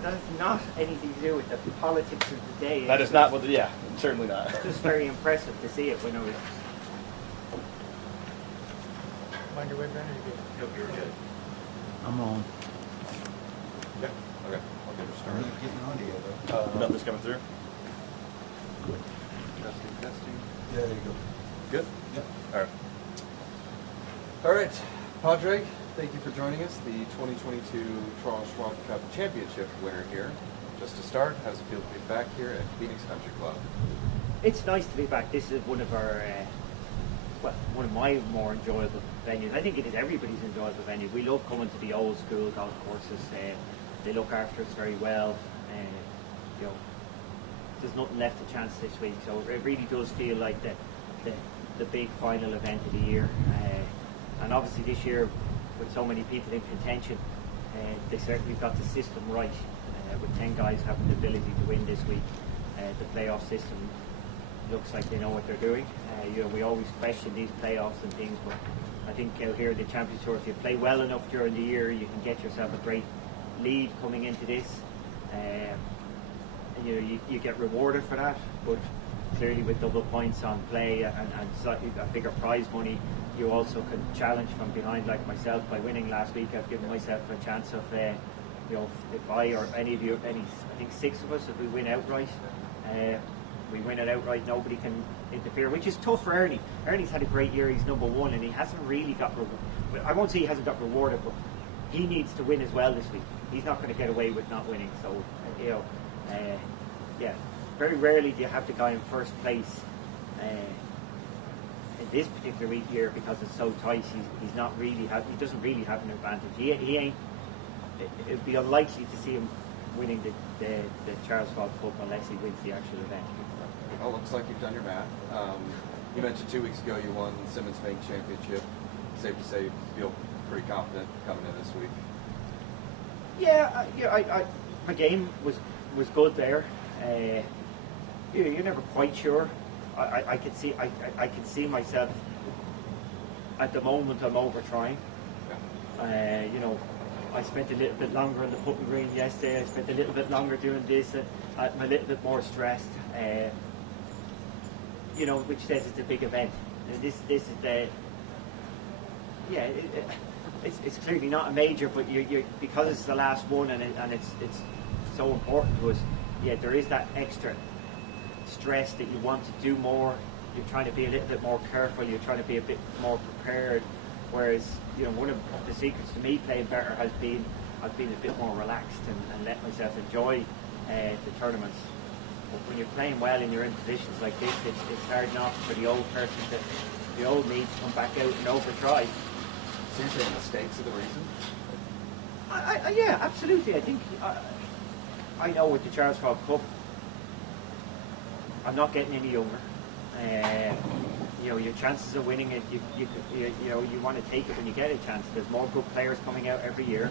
that's not anything to do with the politics of the day. That is not what. Yeah, certainly not. It's just very impressive to see it when I was. On your way, Brandon? Nope, you're good. I'm on. Okay. Okay. I'll get her I'm started. not getting on to you, though. Nothing's coming through. Testing, testing. Yeah, there you go. Good. Yep. All right. All right, Padraig, thank you for joining us, the 2022 Toronto Schwab Cup Championship winner here. Just to start, how's it feel to be back here at Phoenix Country Club? It's nice to be back. This is one of our, well, one of my more enjoyable venues. I think it is everybody's enjoyable venue. We love coming to the old school golf courses. They look after us very well. You know, there's nothing left to chance this week, so it really does feel like the big final event of the year. And obviously this year, with so many people in contention, they certainly got the system right. With 10 guys having the ability to win this week, the playoff system looks like they know what they're doing. You know, we always question these playoffs and things, but I think out here at the Champions Tour, if you play well enough during the year, you can get yourself a great lead coming into this. And you get rewarded for that, but clearly with double points on play and slightly a bigger prize money, you also can challenge from behind, like myself. By winning last week, I've given myself a chance of, you know, if I or any of you, I think 6 of us, if we win outright, we win it outright, nobody can interfere, which is tough for Ernie. Ernie's had a great year, he's number 1, and he hasn't really got I won't say he hasn't got rewarded, but he needs to win as well this week. He's not going to get away with not winning, so, you know, yeah, very rarely do you have the guy in first place in this particular week here, because it's so tight. He doesn't really have an advantage. He ain't. It'd be unlikely to see him winning the Charles Schwab Cup unless he wins the actual event. Well, looks like you've done your math. You mentioned 2 weeks ago you won Simmons Bank Championship. Safe to say you feel pretty confident coming in this week. Yeah, my game was good there. You're never quite sure. I could see myself at the moment. I'm over trying. You know, I spent a little bit longer on the putting green yesterday. I spent a little bit longer doing this. I'm a little bit more stressed. You know, which says it's a big event. And this is the it's clearly not a major, but you because it's the last one and it's so important to us. Yeah, there is that extra stress that you want to do more. You're trying to be a little bit more careful. You're trying to be a bit more prepared. Whereas, you know, one of the secrets to me playing better has been I've been a bit more relaxed and let myself enjoy the tournaments. But when you're playing well and you're in positions like this, it's hard not for the old person the old me to come back out and over-try. So you're saying mistakes are the reason? Yeah, absolutely. I think I know with the Charles Schwab Cup, I'm not getting any younger. You know, your chances of winning it, you know, you want to take it when you get a chance. There's more good players coming out every year.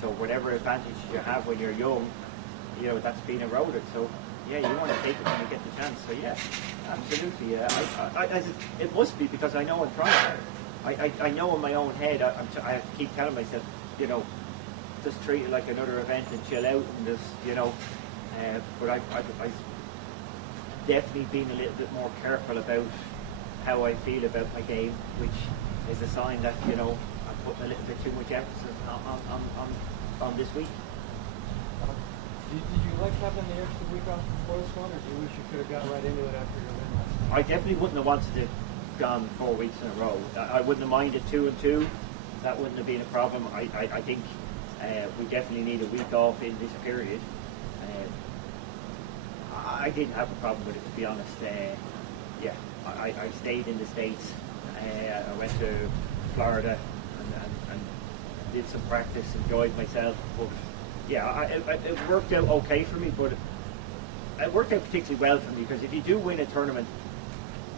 So whatever advantage you have when you're young, you know, that's being eroded. So yeah, you want to take it when you get the chance. So yeah, absolutely. It must be, because I know I'm trying hard. I know in my own head I have to keep telling myself, you know, just treat it like another event and chill out and just, you know. But I've definitely been a little bit more careful about how I feel about my game, which is a sign that, you know, I'm putting a little bit too much emphasis on this week. Did you like having the extra week off before this one, or do you wish you could have got right into it after your win last night? I definitely wouldn't have wanted to have gone 4 weeks in a row. I wouldn't have minded 2 and 2. That wouldn't have been a problem. I think we definitely need a week off in this period. I didn't have a problem with it, to be honest. Yeah, I stayed in the States. I went to Florida and did some practice, enjoyed myself. But yeah, it worked out okay for me, but it worked out particularly well for me, because if you do win a tournament,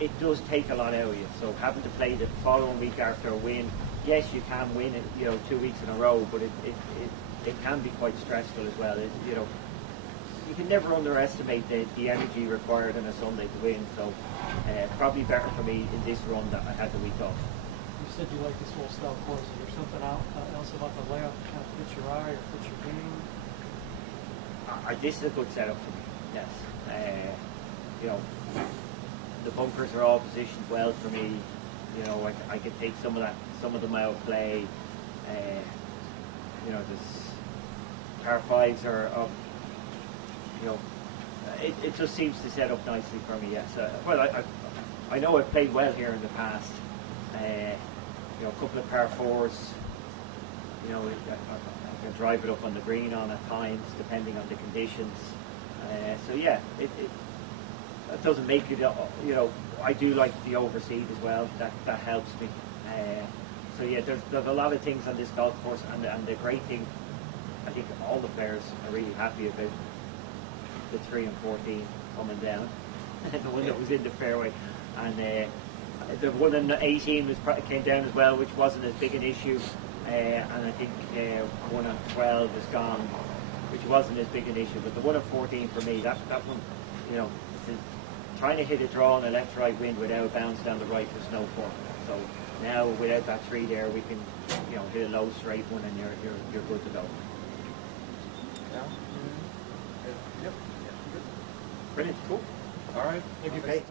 it does take a lot out of you. So having to play the following week after a win, yes, you can win it, you know, 2 weeks in a row, but it can be quite stressful as well. You know, you can never underestimate the energy required on a Sunday to win. So probably better for me in this run that I had the week off. You said you like this whole style course. Is there something else about the layout that kind of fits your eye or fits your game? this is a good setup for me. Yes, you know, the bunkers are all positioned well for me. You know, I can take some of them out of play. You know, this par fives are of, you know, it just seems to set up nicely for me. Yes, well, I know I've played well here in the past. You know, a couple of par fours. You know, I can drive it up on the green on at times, depending on the conditions. So yeah, it doesn't make it. You know, I do like the overseed as well. That helps me. So yeah, there's a lot of things on this golf course, and the great thing, I think all the players are really happy about the 3 and 14 coming down, the one that was in the fairway, and the one in 18 came down as well, which wasn't as big an issue, and I think one on 12 is gone, which wasn't as big an issue, but the one on 14 for me, that one, you know, trying to hit a draw on a left-right wind without a bounce down the right was no fun. So now without that tree there, we can, you know, hit a low straight one and you're good to go. Yeah. Yep. Brilliant, cool. All right. Thank you, Well, Kate. next time.